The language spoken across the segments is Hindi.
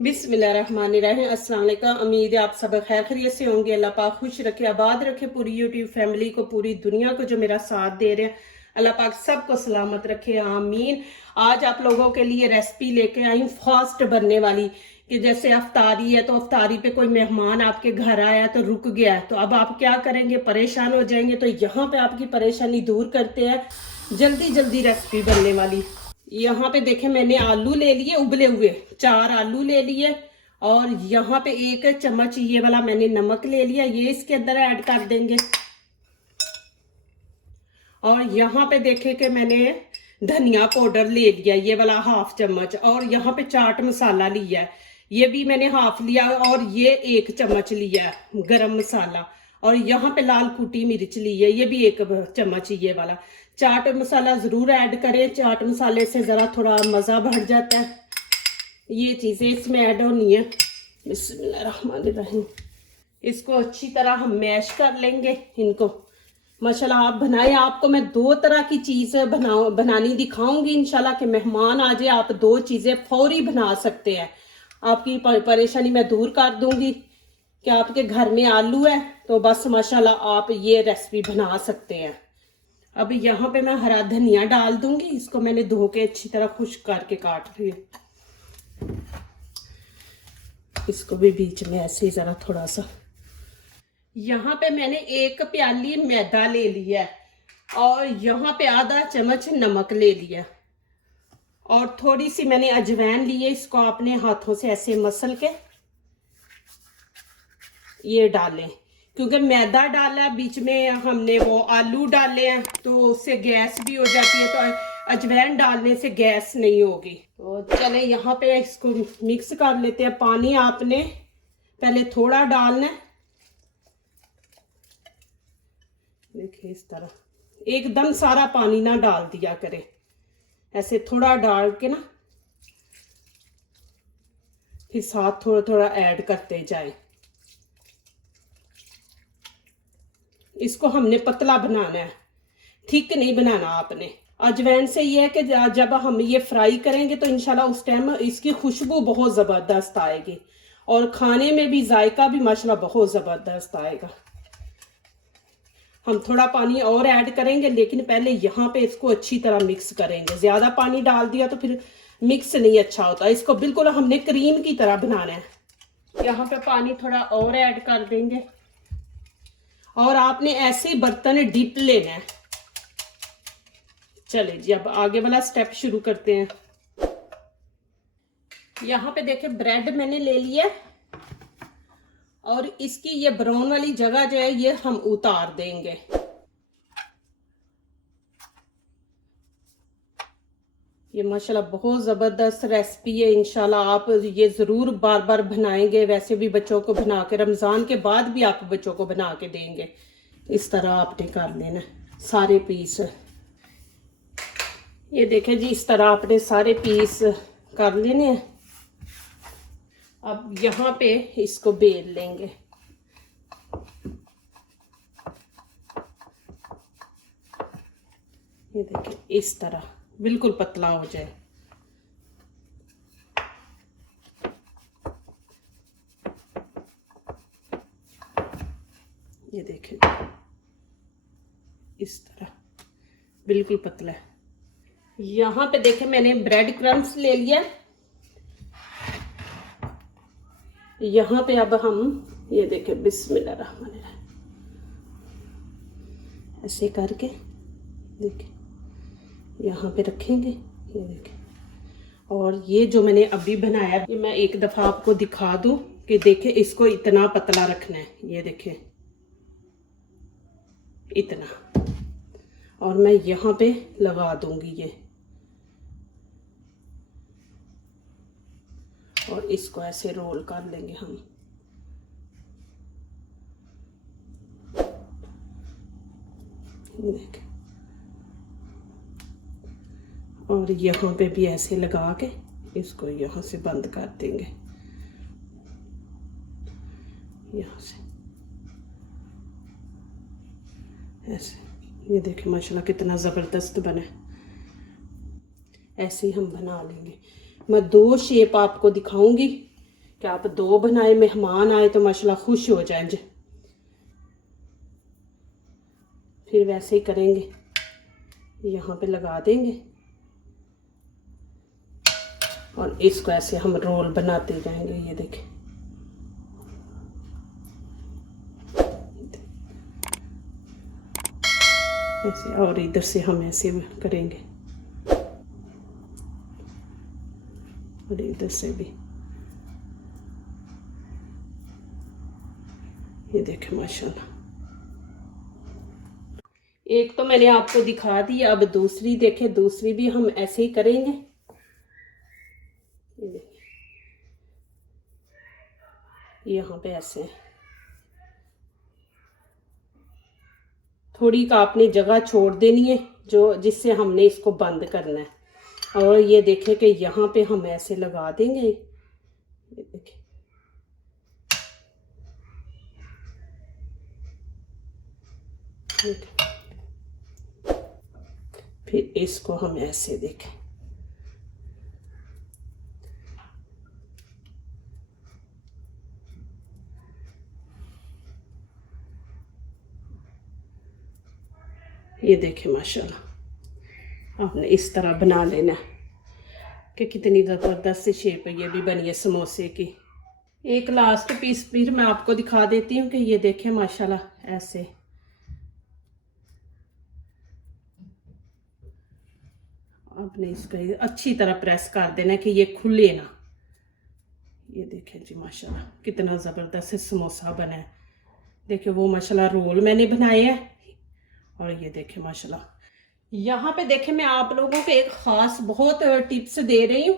बिस्मिल्लाहिर्रहमानिर्रहीम। अस्सलाम वालेकुम। उम्मीद है आप सब खैर खैरियत से होंगे। अल्लाह पाक खुश रखे, आबाद रखे पूरी यूट्यूब फैमिली को, पूरी दुनिया को जो मेरा साथ दे रहे हैं। अल्लाह पाक सबको सलामत रखे, आमीन। आज आप लोगों के लिए रेसिपी लेके आई हूँ फास्ट बनने वाली, कि जैसे अफ्तारी है तो अफ्तारी पे कोई मेहमान आपके घर आया तो रुक गया है, तो अब आप क्या करेंगे, परेशान हो जाएंगे। तो यहाँ पे आपकी परेशानी दूर करते हैं, जल्दी जल्दी रेसिपी बनने वाली। यहाँ पे देखे मैंने आलू ले लिए उबले हुए, 4 आलू ले लिए। और यहाँ पे 1 चम्मच ये वाला मैंने नमक ले लिया, ये इसके अंदर ऐड कर देंगे। और यहाँ पे देखे कि मैंने धनिया पाउडर ले लिया, ये वाला 1/2 चम्मच। और यहाँ पे चाट मसाला लिया है, ये भी मैंने 1/2 लिया। और ये 1 चम्मच लिया है गरम मसाला। और यहाँ पे लाल कुटी मिर्च ली है, ये भी 1 चम्मच ये वाला। चाट मसाला जरूर ऐड करें, चाट मसाले से जरा थोड़ा मज़ा बढ़ जाता है। ये चीज़ें इसमें ऐड होनी है। बिस्मिल्लाहिर्रहमानिर्रहीम। इसको अच्छी तरह हम मैश कर लेंगे इनको। माशाल्लाह आप बनाए, आपको मैं 2 तरह की चीज़ बनानी दिखाऊंगी इंशाल्लाह, कि मेहमान आ जाए आप 2 चीज़ें फौरी बना सकते हैं। आपकी परेशानी मैं दूर कर दूंगी कि आपके घर में आलू है तो बस माशाल्लाह आप ये रेसिपी बना सकते हैं। अब यहाँ पे मैं हरा धनिया डाल दूंगी, इसको मैंने धो के अच्छी तरह खुश्क करके काट रही हूँ। इसको भी बीच में ऐसे ही जरा थोड़ा सा। यहाँ पे मैंने 1 प्याली मैदा ले लिया है और यहाँ पे आधा चम्मच नमक ले लिया और थोड़ी सी मैंने अजवाइन ली है। इसको अपने हाथों से ऐसे मसल के ये डालें, क्योंकि मैदा डाला बीच में, हमने वो आलू डाले हैं तो उससे गैस भी हो जाती है, तो अजवाइन डालने से गैस नहीं होगी। तो चले यहाँ पे इसको मिक्स कर लेते हैं। पानी आपने पहले थोड़ा डालना है, देखिए इस तरह एकदम सारा पानी ना डाल दिया करें, ऐसे थोड़ा डाल के ना फिर साथ थोड़ा थोड़ा ऐड करते जाए। इसको हमने पतला बनाना है, थिक नहीं बनाना आपने। अजवाइन से ये है कि जब हम ये फ्राई करेंगे तो इंशाल्लाह उस टाइम इसकी खुशबू बहुत ज़बरदस्त आएगी और खाने में भी जायका भी माशाल्लाह बहुत ज़बरदस्त आएगा। हम थोड़ा पानी और ऐड करेंगे, लेकिन पहले यहाँ पे इसको अच्छी तरह मिक्स करेंगे। ज़्यादा पानी डाल दिया तो फिर मिक्स नहीं अच्छा होता। इसको बिल्कुल हमने क्रीम की तरह बनाना है। यहाँ पे पानी थोड़ा और ऐड कर देंगे और आपने ऐसे बर्तन डिप लेना है। चले जी, अब आगे वाला स्टेप शुरू करते हैं। यहाँ पे देखें ब्रेड मैंने ले लिया और इसकी ये ब्राउन वाली जगह जो है ये हम उतार देंगे। ये माशाल्लाह बहुत ज़बरदस्त रेसिपी है, इंशाल्लाह आप ये ज़रूर बार बार बनाएंगे। वैसे भी बच्चों को बना के, रमज़ान के बाद भी आप बच्चों को बना के देंगे। इस तरह आपने कर लेना सारे पीस। ये देखें जी, इस तरह आपने सारे पीस कर लेने हैं। अब यहाँ पे इसको बेल लेंगे। ये देखें इस तरह बिल्कुल पतला हो जाए। ये देखें इस तरह बिल्कुल पतला है। यहाँ पे देखें मैंने ब्रेड क्रम्स ले लिया। यहाँ पे अब हम ये देखें बिस्मिल्लाहिर्रहमानिर्रहीम ऐसे करके देखें यहाँ पे रखेंगे। ये देखें, और ये जो मैंने अभी बनाया ये मैं एक दफ़ा आपको दिखा दूँ कि देखें इसको इतना पतला रखना है। ये देखें इतना, और मैं यहाँ पे लगा दूंगी ये, और इसको ऐसे रोल कर लेंगे हम। देखें, और यहाँ पे भी ऐसे लगा के इसको यहाँ से बंद कर देंगे, यहाँ से ऐसे। ये देखें माशाल्लाह कितना ज़बरदस्त बना है। ऐसे ही हम बना लेंगे। मैं 2 शेप आपको दिखाऊंगी कि आप 2 बनाए, मेहमान आए तो माशाल्लाह खुश हो जाएं। फिर वैसे ही करेंगे, यहाँ पे लगा देंगे और इसको ऐसे हम रोल बनाते जाएंगे। ये देखें, ऐसे, और इधर से हम ऐसे करेंगे और इधर से भी। ये देखें माशाल्लाह, एक तो मैंने आपको दिखा दी, अब दूसरी देखें, दूसरी भी हम ऐसे ही करेंगे। ये देखिए, यहाँ पे ऐसे थोड़ी का आपने जगह छोड़ देनी है जो जिससे हमने इसको बंद करना है। और ये देखें कि यहाँ पे हम ऐसे लगा देंगे। ये देखें, फिर इसको हम ऐसे देखें, ये देखें माशाल्लाह आपने इस तरह बना लेना कि कितनी ज़बरदस्त शेप है। ये भी बनी है समोसे की। एक लास्ट पीस फिर मैं आपको दिखा देती हूँ कि ये देखें माशाल्लाह ऐसे आपने इसको अच्छी तरह प्रेस कर देना कि ये खुले ना। ये देखें जी माशाल्लाह कितना ज़बरदस्त समोसा बना है। देखिए वो माशाल्लाह रोल मैंने बनाए हैं और ये देखें माशाल्लाह। यहाँ पे देखें मैं आप लोगों को एक ख़ास बहुत टिप्स दे रही हूँ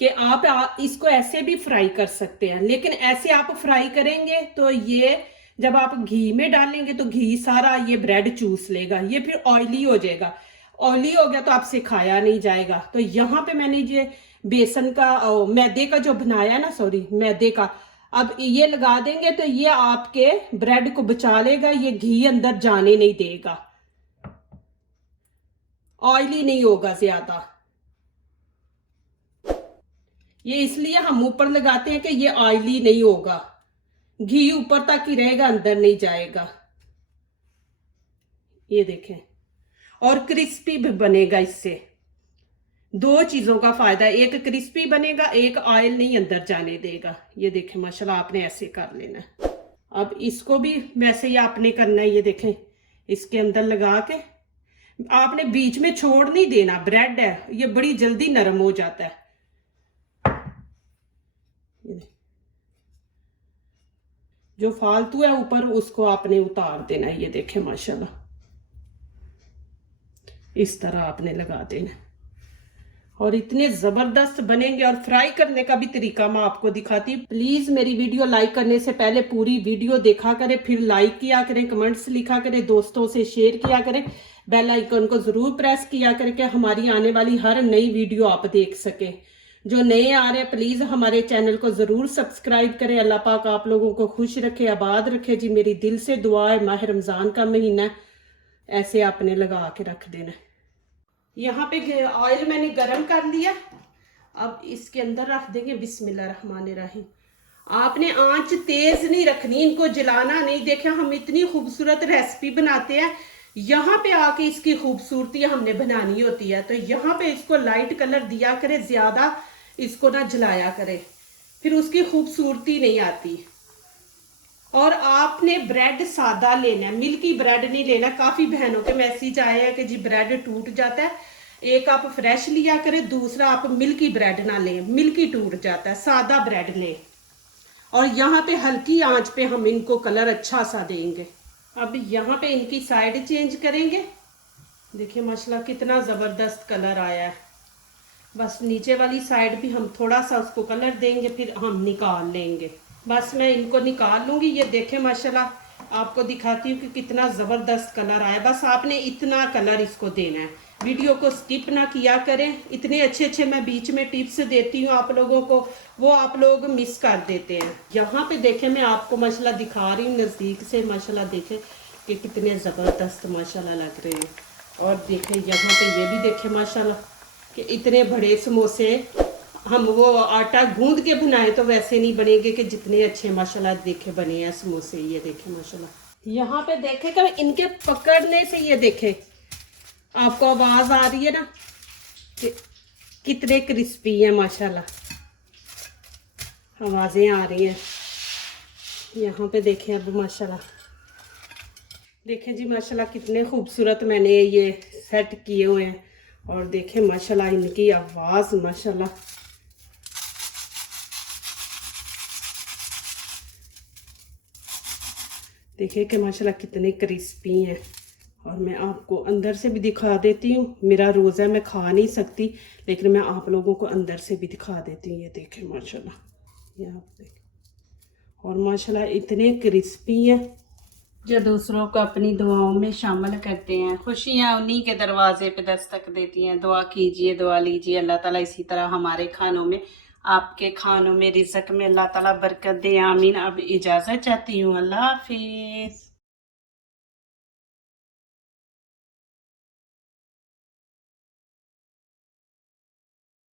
कि आप इसको ऐसे भी फ्राई कर सकते हैं, लेकिन ऐसे आप फ्राई करेंगे तो ये जब आप घी में डालेंगे तो घी सारा ये ब्रेड चूस लेगा, ये फिर ऑयली हो जाएगा। ऑयली हो गया तो आपसे खाया नहीं जाएगा। तो यहाँ पे मैंने ये बेसन का मैदे का जो बनाया ना, सॉरी मैदे का, अब ये लगा देंगे तो ये आपके ब्रेड को बचा लेगा, ये घी अंदर जाने नहीं देगा, ऑयली नहीं होगा ज्यादा। ये इसलिए हम ऊपर लगाते हैं कि ये ऑयली नहीं होगा, घी ऊपर तक ही रहेगा, अंदर नहीं जाएगा। ये देखें, और क्रिस्पी भी बनेगा इससे। 2 चीजों का फायदा, एक क्रिस्पी बनेगा, एक ऑयल नहीं अंदर जाने देगा। ये देखें माशाल्लाह आपने ऐसे कर लेना है। अब इसको भी वैसे ही आपने करना है। ये देखें इसके अंदर लगा के आपने बीच में छोड़ नहीं देना, ब्रेड है ये बड़ी जल्दी नरम हो जाता है। जो फालतू है ऊपर उसको आपने उतार देना है। ये देखें माशाल्लाह इस तरह आपने लगा देना और इतने जबरदस्त बनेंगे। और फ्राई करने का भी तरीका मैं आपको दिखाती हूँ। प्लीज मेरी वीडियो लाइक करने से पहले पूरी वीडियो देखा करें, फिर लाइक किया करें, कमेंट्स लिखा करें, दोस्तों से शेयर किया करें, बेल आइकन को जरूर प्रेस किया करें कि हमारी आने वाली हर नई वीडियो आप देख सकें। जो नए आ रहे हैं प्लीज हमारे चैनल को जरूर सब्सक्राइब करें। अल्लाह पाक आप लोगों को खुश रखे, आबाद रखे जी, मेरी दिल से दुआ है। माह रमजान का महीना, ऐसे आपने लगा के रख देना। यहाँ पे ऑयल मैंने गरम कर लिया, अब इसके अंदर रख देंगे। बिस्मिल्लाहिर्रहमानिर्रहीम। आपने आंच तेज नहीं रखनी, इनको जलाना नहीं। देखा हम इतनी खूबसूरत रेसिपी बनाते हैं, यहाँ पे आके इसकी खूबसूरती हमने बनानी होती है। तो यहाँ पे इसको लाइट कलर दिया करे, ज्यादा इसको ना जलाया करे, फिर उसकी खूबसूरती नहीं आती। और आपने ब्रेड सादा लेना है, मिल्की ब्रेड नहीं लेना। काफी बहनों के मैसेज आए हैं कि जी ब्रेड टूट जाता है। एक आप फ्रेश लिया करें, दूसरा आप मिल्की ब्रेड ना लें, मिल्की टूट जाता है, सादा ब्रेड लें। और यहाँ पे हल्की आंच पे हम इनको कलर अच्छा सा देंगे। अब यहाँ पे इनकी साइड चेंज करेंगे। देखिए माशाल्लाह कितना जबरदस्त कलर आया है। बस नीचे वाली साइड भी हम थोड़ा सा उसको कलर देंगे, फिर हम निकाल लेंगे। बस मैं इनको निकाल लूंगी। ये देखें माशाल्लाह आपको दिखाती हूँ कि कितना ज़बरदस्त कलर आया। बस आपने इतना कलर इसको देना है। वीडियो को स्किप ना किया करें, इतने अच्छे अच्छे मैं बीच में टिप्स देती हूँ आप लोगों को, वो आप लोग मिस कर देते हैं। यहाँ पे देखें मैं आपको माशाल्लाह दिखा रही हूँ नज़दीक से। माशाल्लाह देखें कि कितने ज़बरदस्त माशाल्लाह लग रहे हैं। और देखें यहाँ पे ये भी देखें माशाल्लाह कि इतने बड़े समोसे हम वो आटा गूंद के बनाए तो वैसे नहीं बनेंगे कि जितने अच्छे माशाल्लाह देखे बने हैं समोसे। ये देखे माशाल्लाह, यहाँ पे देखे कि इनके पकड़ने से ये देखे, आपको आवाज आ रही है ना कि कितने क्रिस्पी है माशाल्लाह, आवाजें आ रही हैं। यहाँ पे देखें अब माशाल्लाह, देखें जी माशाल्लाह कितने खूबसूरत मैंने ये सेट किए हुए हैं। और देखें माशाल्लाह इनकी आवाज़ माशाल्लाह, देखिए कि माशाल्लाह कितने क्रिस्पी हैं। और मैं आपको अंदर से भी दिखा देती हूँ। मेरा रोज़ा मैं खा नहीं सकती, लेकिन मैं आप लोगों को अंदर से भी दिखा देती हूँ। ये देखें माशाल्लाह, ये आप देखें। और माशाल्लाह इतने क्रिस्पी हैं। जो दूसरों को अपनी दुआओं में शामिल करते हैं, खुशियाँ उन्हीं के दरवाजे पे दस्तक देती हैं। दुआ कीजिए, दुआ लीजिए, अल्लाह ताला इसी तरह हमारे खानों में, आपके खानों में, रिज़्क़ में अल्लाह ताला बरकत दे। आमीन। अब इजाज़त चाहती हूँ, अल्लाह हाफिज़।